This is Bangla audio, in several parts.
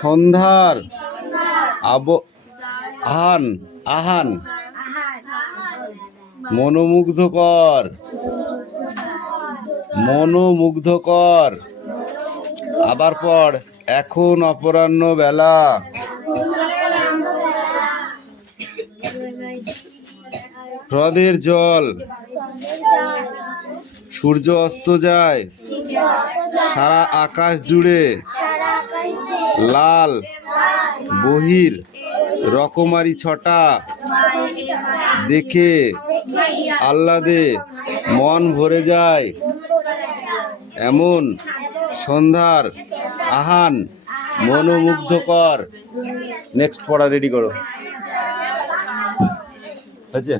সন্ধ্যার আহান আহান মনোমুগ্ধকর মনোমুগ্ধকর। আবার পর এখন অপরাহ্ন বেলা। হ্রদের জল সূর্য অস্ত যায়। সারা আকাশ জুড়ে লাল বহির রকমারি ছটা দেখে আহ্লাদে মন ভরে যায়। এমন সন্ধ্যার আহান মনোমুগ্ধকর। নেক্সট পড়া রেডি করো। হয়েছে?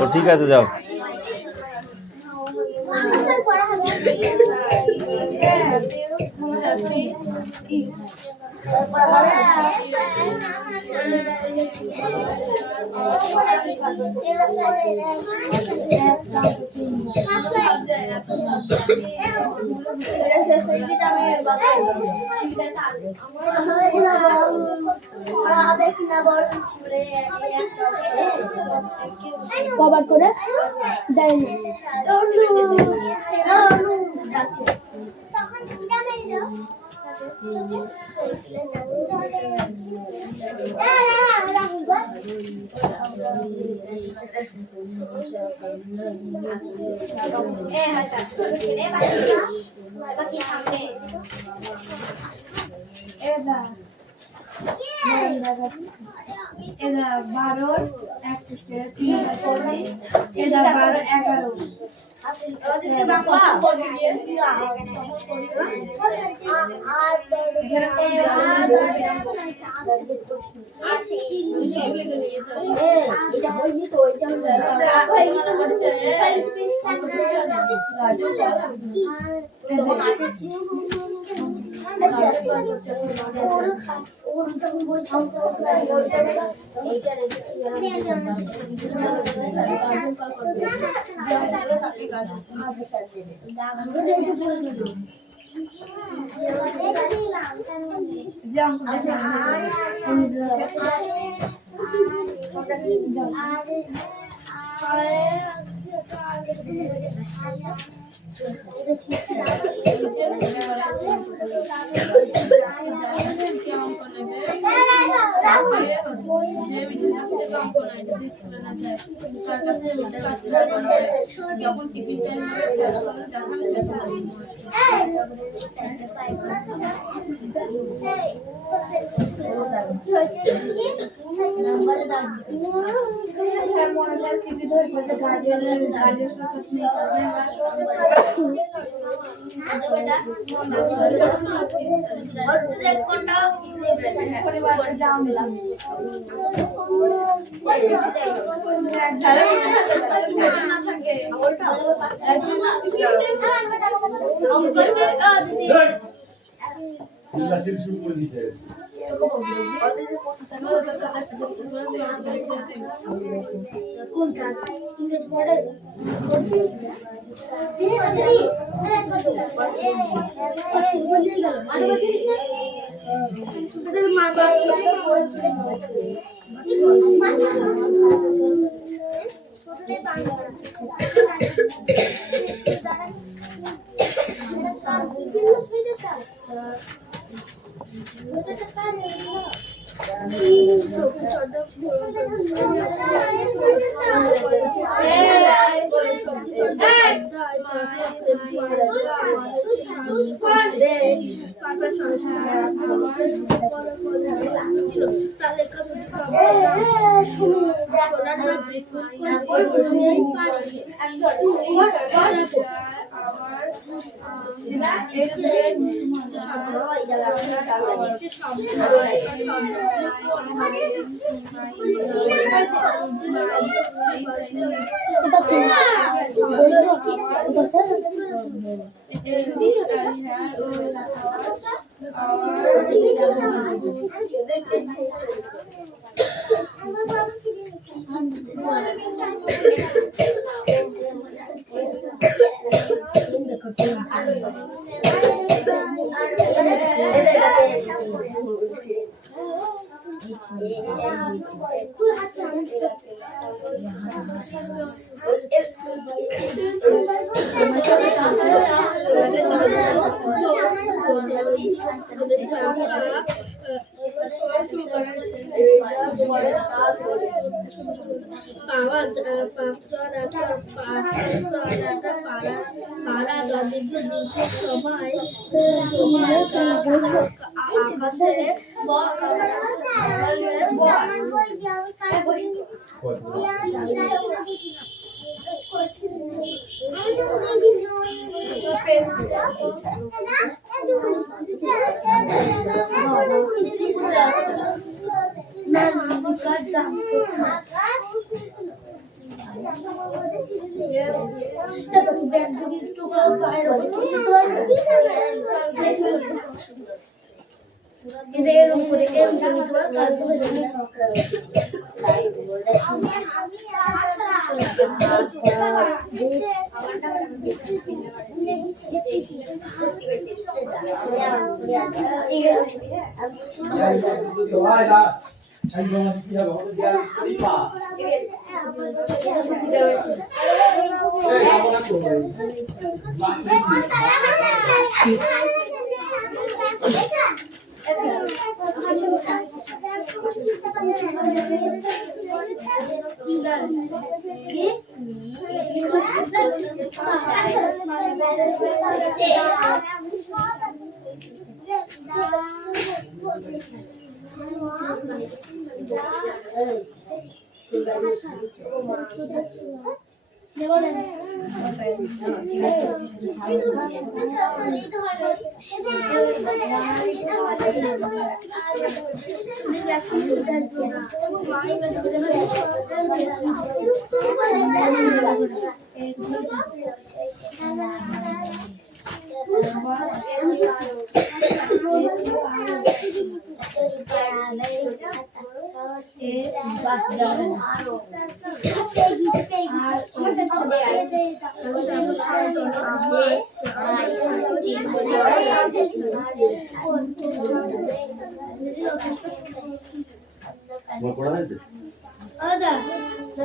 ও ঠিক আছে, যাও। কভার করে দেয়নি এরা 12 এরা 12 11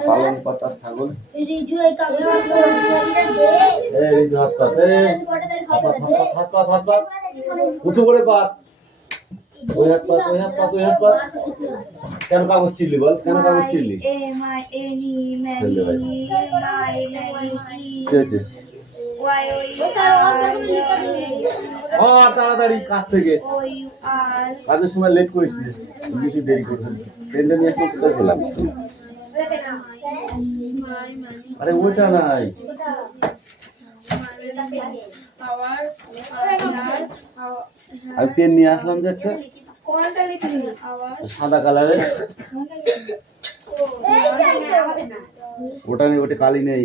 পালং পাতা ছাগল উঁচু করে পাত ওই হাত পাত ওই হাত পাত ওই হাত পাত কেন কাগজ ছিড়লি বল কেন কাগজ ছিড়লি কি হয়েছে তাড়াতাড়ি কাজ থেকে কাজের সময় লেট করিস বেশি দেরি করে ট্রেনটা নিয়ে আসতে কোথায় খেলাম আরে ওইটা নাই আমি পেন নিয়ে আসলাম যে একটা সাদা কালারের ওটা নেই ওটা কালি নেই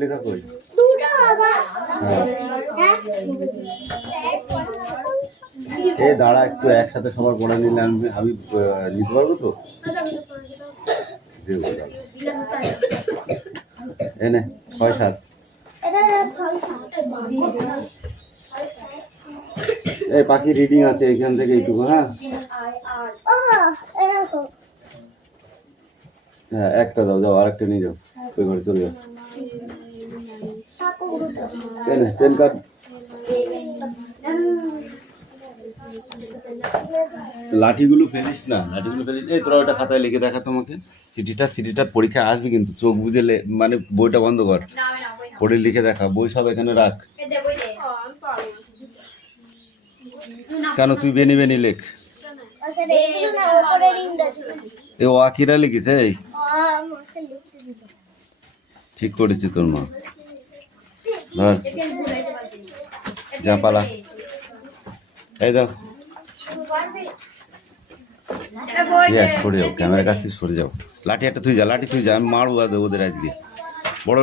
লেখা কই এ দাঁড়া একটু একসাথে সবার পড়া নিলে আমি নিতে পারবো তো এনে 6-7 এই পাখি রিডিং আছে এখান থেকে এইটুকু হ্যাঁ হ্যাঁ একটা দাও যাও আরেকটা নিয়ে যাও ওই ঘরে চলে যাও এনে পেন কার্ড লাঠিগুলো ফেলিস না লাঠিগুলো ফেলিস এই তোরা ওটা খাতায় লিখে দেখা তোমাকে চিঠিটা পরীক্ষা আসবে কিন্তু চোখ বুঝে মানে বইটা বন্ধ কর পড়ে লিখে দেখা বই সব এখানে রাখ কেন তুই বেনি বেনি লেখ এ ওয়াকিরা লিখিস এই ঠিক করেছি তোর মা ধর যা পালা এই দাও সরে যাও ক্যামেরার কাছ থেকে সরে যাও লাঠি একটা তুই যা আমি মারবো ওদের আজকে বড়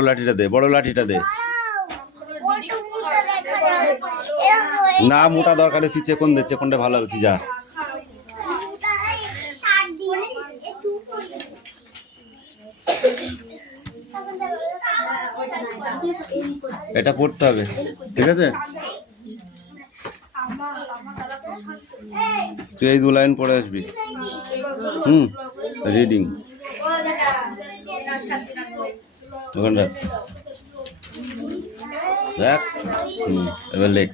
লাঠিটা দে না মোটা দরকার তুই চেকনটা ভালো হবে তুই যা এটা পড়তে হবে, ঠিক আছে? তুই এই 2 লাইন পড়ে আসবি। রিডিং ওখানটা দেখ। এবার লেখ।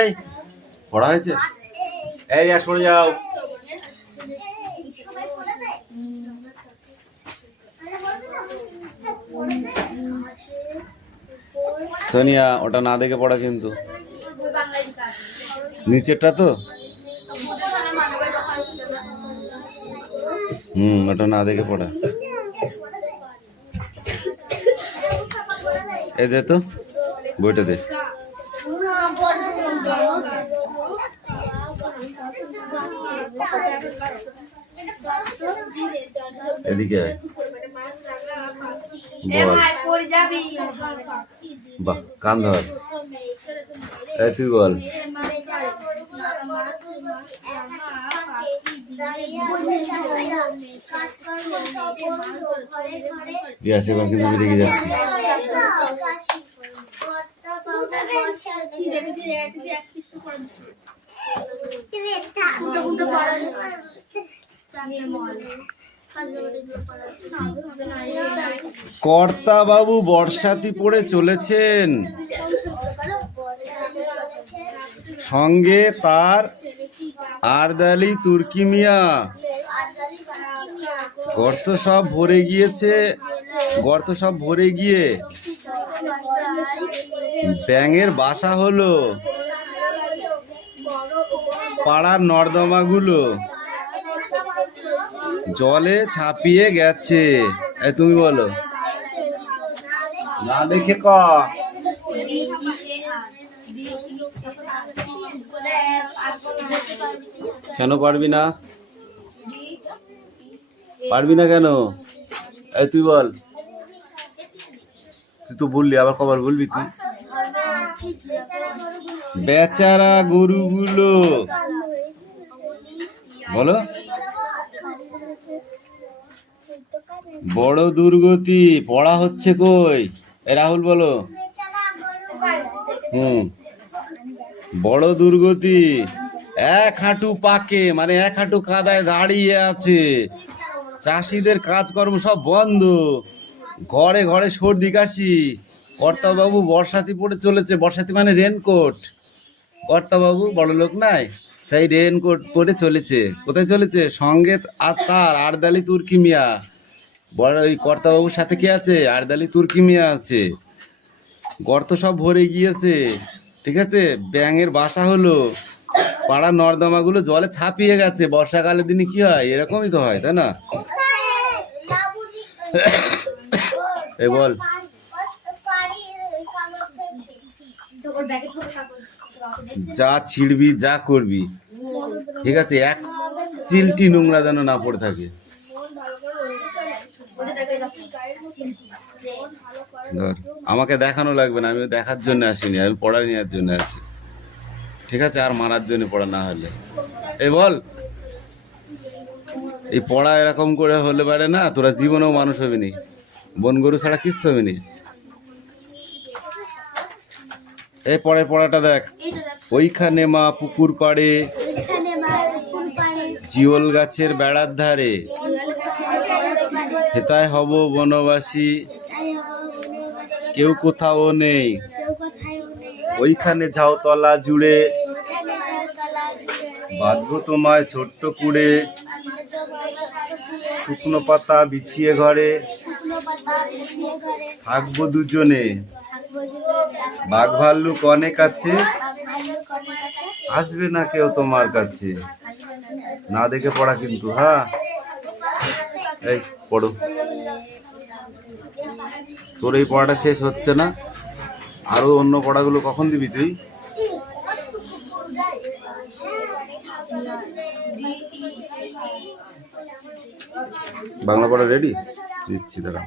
এই পড়া হয়েছে? এই সরে যাও। সোনিয়া, ওটা না দেখে পড়া কিন্তু, নিচেরটা তো। ওটা না দেখে পড়া। এই দে তো বইটা দে। এদিকে বল। বাহ, কান ধর। এই তুই বল। ইয়াসে বাকি তুমি রেগে যাচ্ছি। কর্তা বাবু বর্ষাতি পড়ে চলেছেন, সঙ্গে তার আরদালি তুর্কি মিয়া। গর্ত সব ভরে গিয়ে ব্যাঙের বাসা হলো পাড়ার নর্দমাগুলো জলে ছাপিয়ে গেছে। তুমি বলো। না দেখে ক। কেন পারবি না? কেন? এই তুই বল। তুই তো বললি, আবার কবার বলবি তুই? বেচারা গরুগুলো। বলো। বড় দুর্গতি। পড়া হচ্ছে কই? রাহুল বলো। বড় দুর্গতি। 1 হাঁটু পাকে, মানে 1 হাঁটু কাদায় দাঁড়িয়ে আছে। চাষিদের কাজকর্ম সব বন্ধ, ঘরে ঘরে সর্দি কাশি। কর্তাবাবু বর্ষাতি পড়ে চলেছে। বর্ষাতি মানে রেনকোট। কর্তাবাবু বড় লোক নাই, তাই রেনকোট পরে চলেছে। কোথায় চলেছে? সঙ্গে তার আরদালি তুর্কি মিয়া। বড় ওই কর্তাবাবুর সাথে কে আছে? আরদালি তুর্কি মিয়া আছে। গর্ত সব ভরে গিয়েছে, ঠিক আছে? ব্যাঙের বাসা হলো, পাড়ার নর্দমাগুলো জলে ছাপিয়ে গেছে। বর্ষাকালের দিনে কি হয়? এরকমই তো হয়, তাই না? এই বল। যা ছিড়বি, যা করবি, ঠিক আছে, 1 চিলটি নোংরা যেন না পড়ে থাকে। ধর, আমাকে দেখানো লাগবে না, আমি দেখার জন্য আসিনি, আমি পড়া নেওয়ার জন্য আছি, ঠিক আছে? আর মারার জন্য পড়া না হলে। এই বল। এই পড়া এরকম করে হলে পারে না, তোরা জীবনেও মানুষ হবি নি। বন গরু ছাড়া কিচ্ছু হবে নি। এই পরের পড়াটা দেখ। ওইখানে মা পুকুর পাড়ে, জিওল গাছের বেড়ার ধারে, হেতায় হব বনবাসী, কেউ কোথাও নেই। ওইখানে ঝাউতলা জুড়ে, বাঁধবো তোমায় ছোট্ট কুড়ে, শুকনো পাতা বিছিয়ে ঘরে, থাকবো দুজনে। বাঘ ভাল্লুক অনেক আছে, আসবে না কেউ তোমার কাছে। না দেখে পড়া কিন্তু, হ্যাঁ? এই পড়ো। তোর এই পড়াটা শেষ হচ্ছে না, আরো অন্য পড়াগুলো কখন দিবি তুই? বাংলা পড়া রেডি? দিচ্ছি, দাঁড়া।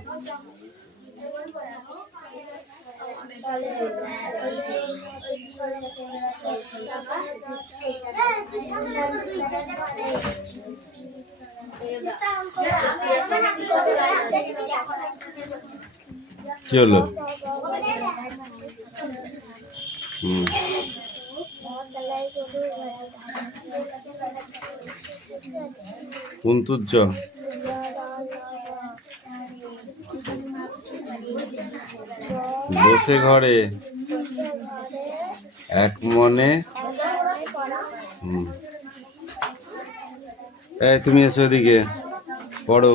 কি হলো? হুম, কুন্তুজ্জ বসে ঘরে এক মনে। হুম, এই তুমি এসো এদিকে, পড়ো।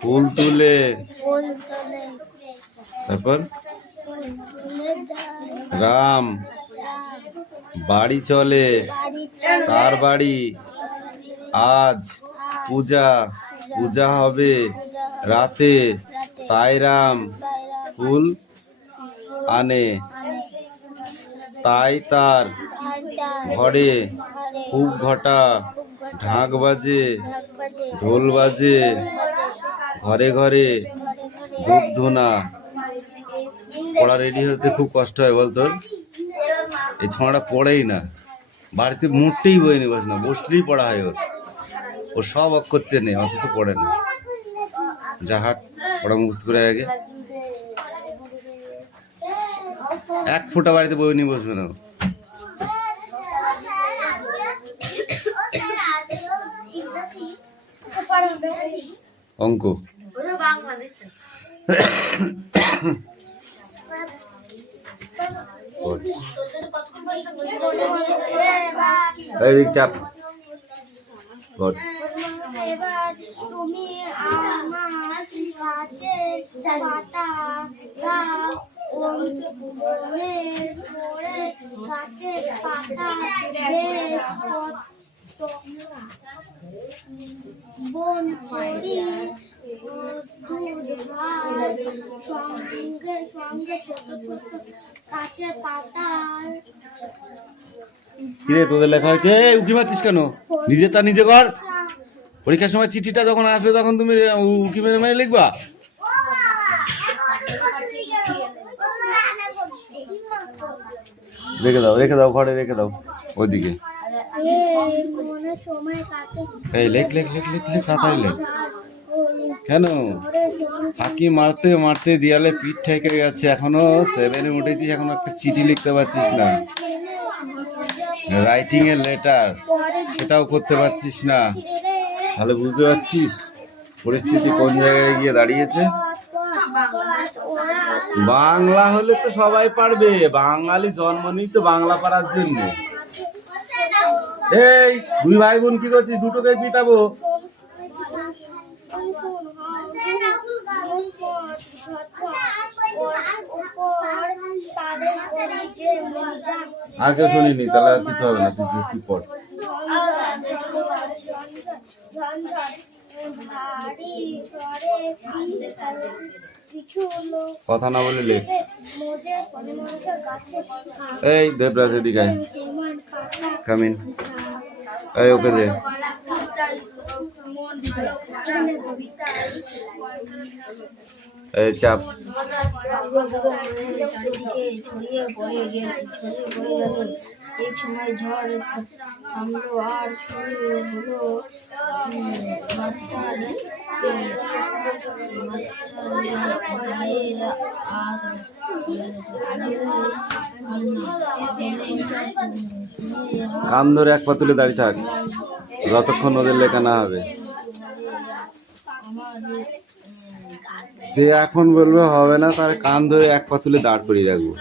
ফুল তুলে, তারপর রাম বাড়ি চলে, তার বাড়ি আজ পূজা, পূজা হবে রাতে, তাই রাম ফুল আনে, তাই তার ঘরে খুব ঘটা, ঢাক বাজে, ঢোল বাজে, ঘরে ঘরে ধূপ ধুনা। পড়া রেডি হতে খুব কষ্ট হয় বলতো, এই ছোঁয়াটা পড়েই না, বাড়িতে মুটতেই বই নি, বস না, বসলেই পড়া হয় ওর। ও সব অক্ষর চেনে অথচ পড়ে না। যাহার পড়া মুখস্থ করে আগে, এক ফোঁটা বাড়িতে বই নিয়ে বসবে না। অঙ্ক চাপ। এবার তুমি আমার কাছে পাতা কাছে পাতা বেশ বন করি, সঙ্গে সঙ্গে ছোট ছোট কাছে পাতার। কিরে তোদের লেখা হয়েছে? উকি মারছিস কেন? নিজেরটা নিজে কর। পরীক্ষার সময় চিঠিটা যখন আসবে তখন তুমি উকি মেরে মেরে লিখবা। রেখে দাও, রেখে দাও, ঘরে রেখে দাও ওইদিকে। এই লেখ লেখ লেখ লেখ লেখ, তাড়াতাড়ি লেখ। কেন ফাঁকি মারতে মারতে দেয়ালে পিঠ ঠেকে গেছে, এখনো 7-এ উঠেছিস, এখনো একটা চিঠি লিখতে পারছিস না। রাইটিং এর লেটার সেটাও করতে পারছিস না। তাহলে বুঝতে পারছিস পরিস্থিতি কোন জায়গায় গিয়ে দাঁড়িয়েছে। বাংলা হলে তো সবাই পারবে, বাঙালি জন্ম নিয়েছে বাংলা পারার জন্য। এই দুই ভাই বোন কি করছিস? দুটোকে পিটাবো। আর কেউ শুনিনি, তাহলে আর কিছু হবে না, তুই পড়। কথা না বলে লেখ। এই দেবরাজ এদিকে কামিন, এই ওকে দে। এই চাপ। এই সময় ঝড় থামলো আর শুরু হলো কান ধরে এক পা তুলে দাঁড়িয়ে থাক যতক্ষণ ওদের লেখা না হবে। যে এখন বলবে হবে না, তার কান ধরে এক পা তুলে দাঁড় করিয়ে রাখবো।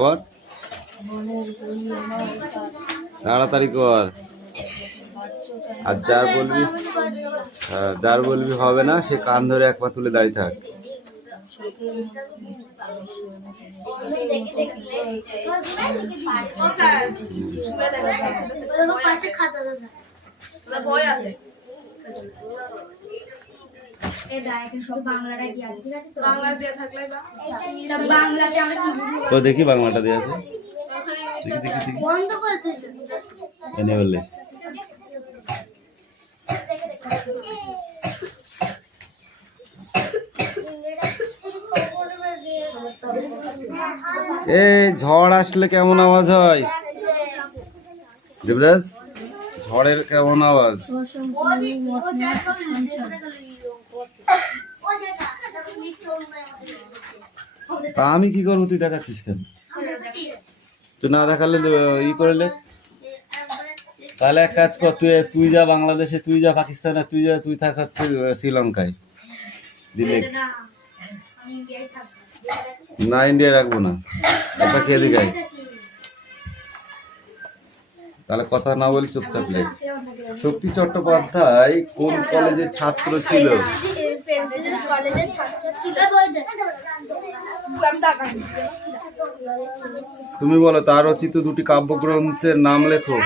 কর, তাড়াতাড়ি কর। আর যার বলবি হবে না, সে কান ধরে এক পা তুলে দাঁড়িয়ে থাক। দেখি বাংলাটা দেওয়া আছে, এনে বললে এই ঝড় আসলে কেমন আওয়াজ হয় দেবরাজ? ঝড়ের কেমন আওয়াজ? তা আমি কি করবো, তুই দেখাচ্ছিস কেন? তুই না দেখালে ই করলে তাহলে এক কাজ কর, তুই যা বাংলাদেশে, তুই যা পাকিস্তানে, তুই থাক হচ্ছে শ্রীলঙ্কায় দিলে। না, ইন্ডিয়া রাখবো না, একটা খেয়ে দিকে। তাহলে কথা না বলে চুপচাপ লেখ। শক্তি চট্টোপাধ্যায় কোন কলেজের ছাত্র ছিল? তুমি বলো, তার রচিত দুটি কাব্যগ্রন্থের নাম লেখো।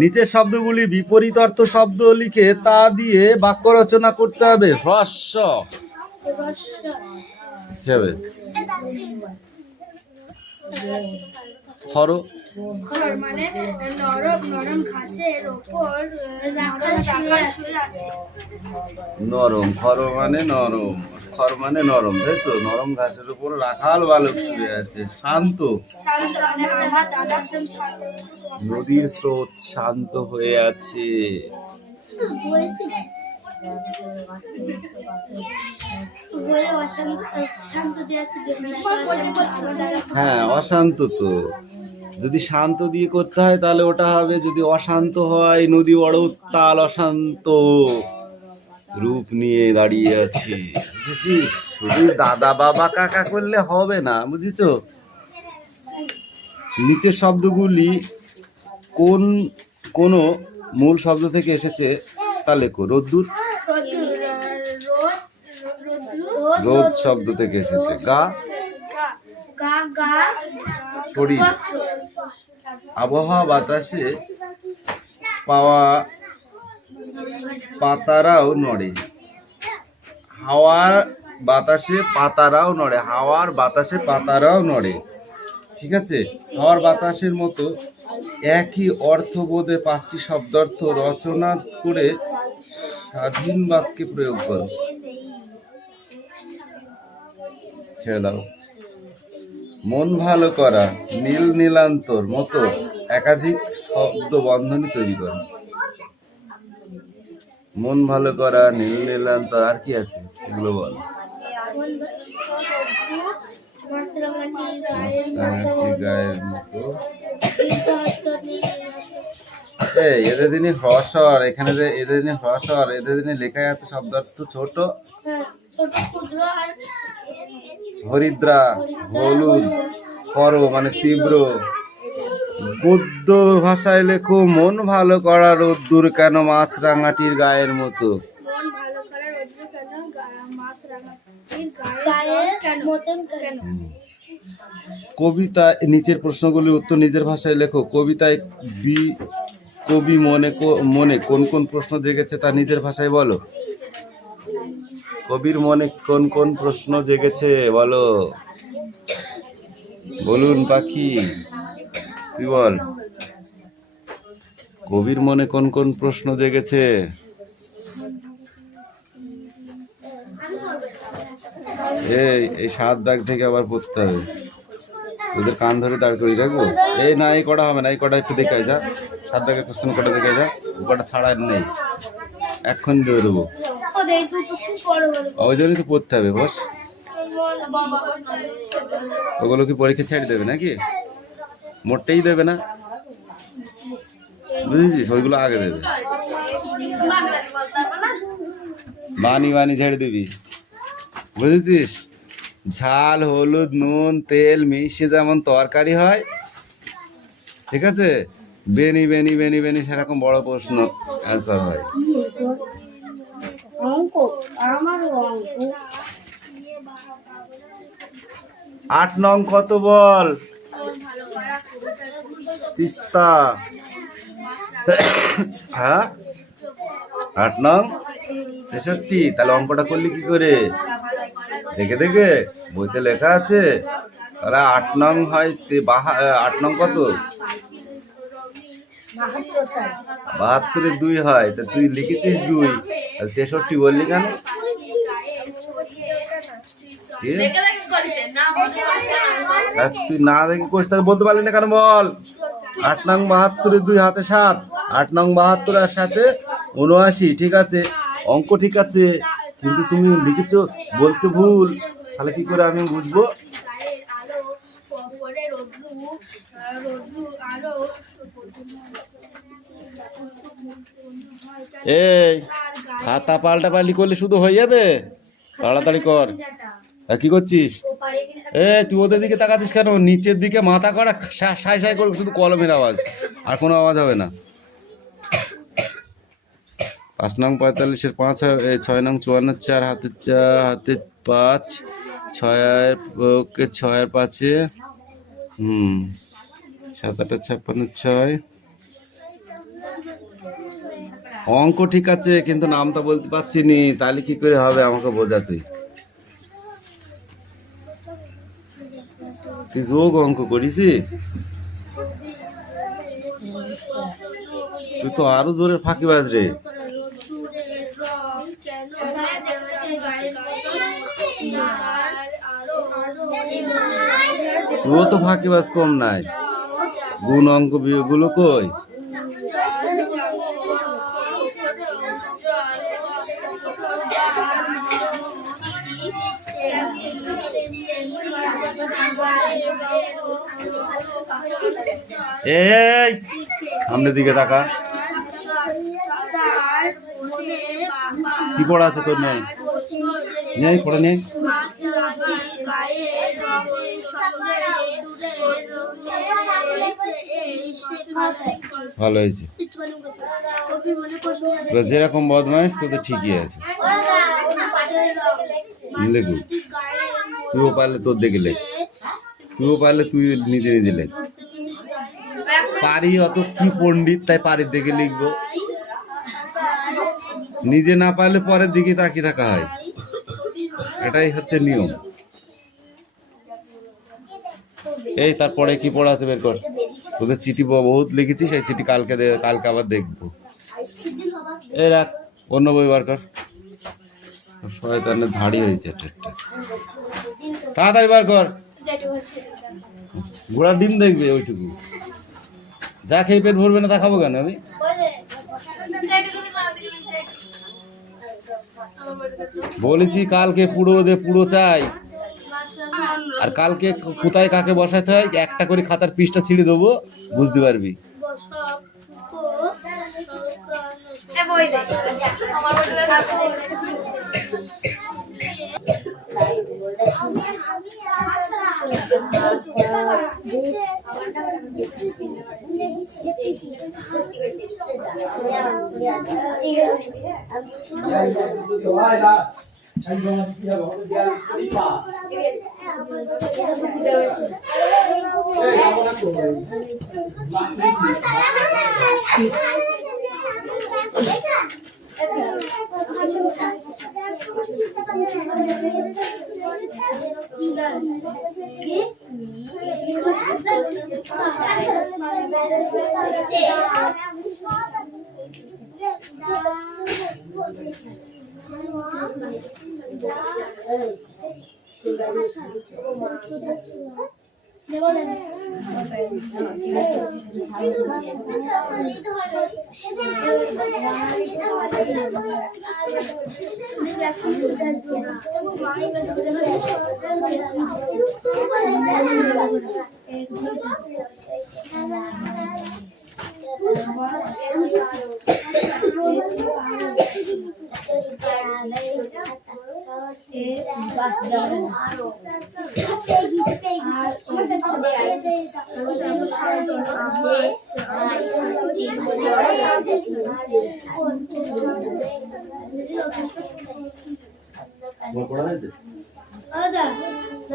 নিচের শব্দগুলি বিপরীত অর্থ শব্দ লিখে তা দিয়ে বাক্য রচনা করতে হবে। হ্রস্ব হিসাবে খর মানে নরম ঘাসের উপর রাখাল শুয়ে আছে। নরম, খর মানে নরম, খর মানে নরম, তাই তো? নরম ঘাসের উপর রাখাল বালক শুয়ে আছে। শান্ত, নদীর স্রোত শান্ত হয়ে আছে। হ্যাঁ, অশান্ত তো। যদি শান্ত দিয়ে করতে হয় তাহলে ওটা হবে। যদি অশান্ত হয়, নদী বড় উত্তাল অশান্ত রূপ নিয়ে দাঁড়িয়ে আছে। বুঝেছিস? শুধু দাদা বাবা কাকা করলে হবে না, বুঝেছো? নিচের শব্দগুলি কোন কোন মূল শব্দ থেকে এসেছে তা লেখো। রোদ্দুর, রোদ শব্দ থেকে এসেছে। গা, শরীর। আবহাওয়া, বাতাসে পাওয়া পাতারাও নড়ে। হাওয়ার বাতাসে পাতারাও নড়ে। হাওয়ার বাতাসে পাতারাও নড়ে। ঠিক আছে? হাওয়ার বাতাসের মতো একই অর্থবোধে 5টি শব্দার্থ রচনা করে স্বাধীন বাক্যে প্রয়োগ করো। ছেড়ে দাও। মন ভালো করা, নীল নীলান্তর মতো একাধিক শব্দ বন্ধনী তৈরি করো। মন ভালো করা, নীল নীলান্তর, আর কি আছে এগুলো বল। গায়ের মতো। এদের দিনে হ্রস্বর, এখানে এদের দিনে হ্রস্বর, এদের দিনে লেখা আছে শব্দার্থ ছোট, হরিদ্রা, হলুদ, খর মানে তীব্র। গদ্য ভাষায় লেখো। মন ভালো করা রোদ্দুর কেন মাছরাঙাটির গায়ের মতো। কবিতা, নিচের প্রশ্নগুলির উত্তর নিজের ভাষায় লেখো। কবিতায় কবি মনে কোন কোন প্রশ্ন জেগেছে তা নিজের ভাষায় বলো। কবির মনে কোন কোন প্রশ্ন জেগেছে বলো। বলুন পাখি, তুই বল। কবির মনে কোন কোন প্রশ্ন জেগেছে? এই 7 দাগ থেকে আবার পড়তে হবে। ওদের কান ধরে দাঁড় করিয়ে রাখবো। এই না, এই কটা হবে না, এই কটা একটু দেখাই যা। 7 দাগের কোশ্চেন কটা দেখাই যা। ও কটা ছাড়া নেই, এক্ষণ দিয়ে দেবো। ওই জন্যই তো পড়তে হবে বস। ওগুলো কি পরীক্ষা ছেড়ে দেবে নাকি? মোটেই দেবে না, বুঝেছিস? ওইগুলো আগে দেবে। বানি ছেড়ে দিবি, বুঝেছিস? ঝাল, হলুদ, নুন, তেল মিশিয়ে যেমন তরকারি হয়, ঠিক আছে? বেনি বেনি বেনি বেনি সেরকম বড় প্রশ্ন অ্যান্সার হয়। 8 নং কত বল? তিস্তা। হ্যাঁ, 8 নং 63। তাহলে অঙ্কটা করলি কি করে? দেখে দেখে বইতে লেখা আছে। তাহলে 8 নং হয় 8 নং কত? 72 2 হয়, তা তুই লিখেছিস 2, 63 বললি কেন? তুই না দেখে কোষ বলতে পারলি না কেন বল? 8 নং 72 2 হাতে 7, 8 নং 72 এর সাথে 79, ঠিক আছে, অঙ্ক ঠিক আছে, কিন্তু তুমি লিখেছো বলছো ভুল, তাহলে কি করে আমি বুঝবো? এই খাতা পাল্টা পাল্টি করলে শুধু হয়ে যাবে? তাড়াতাড়ি কর। কি করছিস? তুই ওদের দিকে তাকাচ্ছিস কেন? নিচের দিকে মাথা করা সাই সাই করে শুধু কলমের আওয়াজ, আর কোনো আওয়াজ হবে না। 5 নং 45 5, 6 নং 54 4 হাতে 5, 6 ওকে 6 আর 5 7 8 56 6। অঙ্ক ঠিক আছে, কিন্তু নামটা বলতে পারছি নি, তাহলে কি করে হবে? আমাকে বোঝা। তুই যোগ অঙ্ক করিস? তুই তো আরো জোরে ফাঁকিবাজ রে। তুইও তো ফাঁকিবাজ কম নাই। গুণ অঙ্ক গুলো কই? এই সামনের দিকে তাকা। কি পড়া আছে তোর? নেই নেই পড়ে নেই। ভালো হয়েছে, যেরকম বদমাইশ তোদের ঠিকই আছে। দেখু তুইও পারলে তোর দেখে লেখ, তুইও পারলে তুই নিজে নিজে লেখ। পারি অত কি পণ্ডিত, তাই পারির দেখে লিখবো। নিজে না পারলে পরের দিকে তাকিয়ে থাকা হয়, এটাই হচ্ছে নিয়ম। এই তারপরে কি পড়া আছে বের কর। তোদের চিঠি বহুত লিখেছিস, সেই চিঠি কালকে আবার দেখবো। এই রাখ, অন্য বই বার কর। শয়তানের ধাড়ি হয়েছে, তাড়াতাড়ি বার কর। ঘোড়ার ডিম দেখবে ওইটুকু, যা খেয়ে পেট ভরবে না তা খাবো কেন আমি? বলেছি কালকে পুরো চাই, আর কালকে কোথায় কাকে বসাতে হয় একটা করে খাতার পৃষ্ঠা ছিঁড়ে দেবো, বুঝতে পারবি।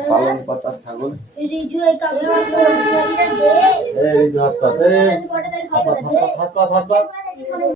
পালং পাতা ছাগল হাত